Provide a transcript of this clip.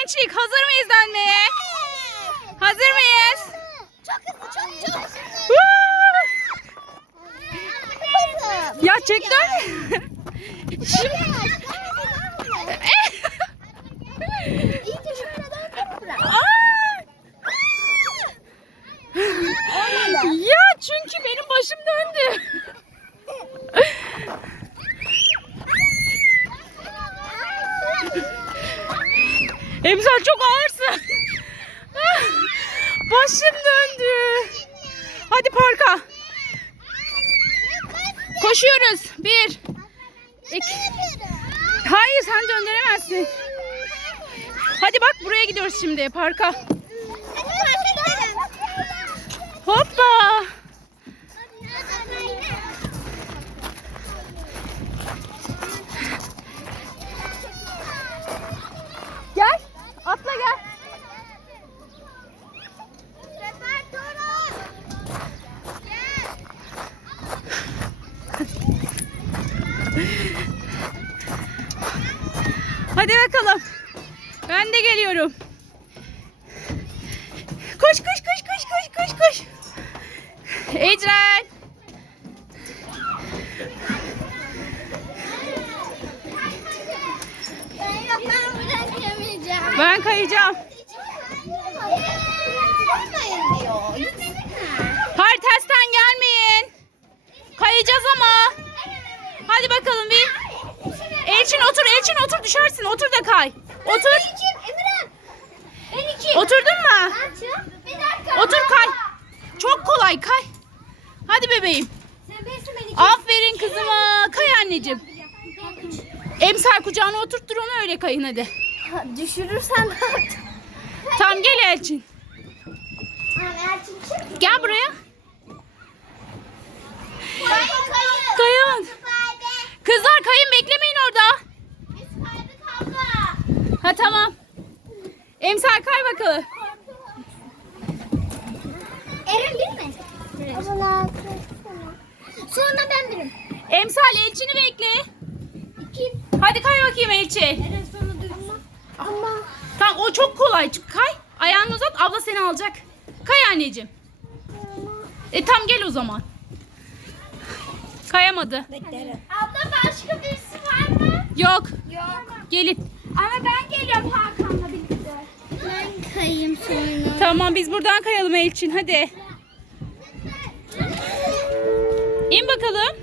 gençlik hazır mıyız dönmeye? Hazır mıyız? Çok hızlı çok çok. Hızlı. Ya çek dön. Şimdi... Ya çünkü benim başım döndü. Emsal çok ağırsın. Ah, Başım döndü. Hadi parka. Koşuyoruz. Bir. iki. Hayır sen döndüremezsin. Hadi bak buraya gidiyoruz şimdi parka. Hoppa. Gel. Atla gel. Hadi bakalım. Ben de geliyorum. Koş koş koş koş koş koş koş. Ecren. Ben bırakamayacağım. Ben kayacağım. Olmayın diyor. Hayır tersten gelmeyin. Kayacağız ama. Hadi bakalım bir. Elçin otur Elçin otur düşersin. Otur da kay. Otur. Emirhan. Ben iki. Oturdun mu? Açım. Bir dakika. Otur kay. Çok kolay kay. Hadi bebeğim. Sen beşsin ben iki. Aferin kızıma. Kay anneciğim. Emsal kucağına oturttur onu öyle kayın hadi. Düşürürsen Tamam gel Elçin. Erçin çık. Gel buraya. Kayın kayın. Kayın. Kızlar kayın beklemeyin orada. Biz kaydık abla. Ha tamam. Emsal kay bakalım. Eren bir mi? Sonra ben birim. Emsal Elçin'i bekle. İki. Hadi kay bakayım Elçin. Eren sonra düz. Ama. Tamam o çok kolay. Kay. Ayağını uzat abla seni alacak. Kay anneciğim. E tam gel o zaman. Kayamadı. Beklerim. Abla başka birisi var mı? Yok. Yok. Gelin. Ama ben geliyorum birlikte. Tamam biz buradan kayalım Elçin hadi. İn bakalım.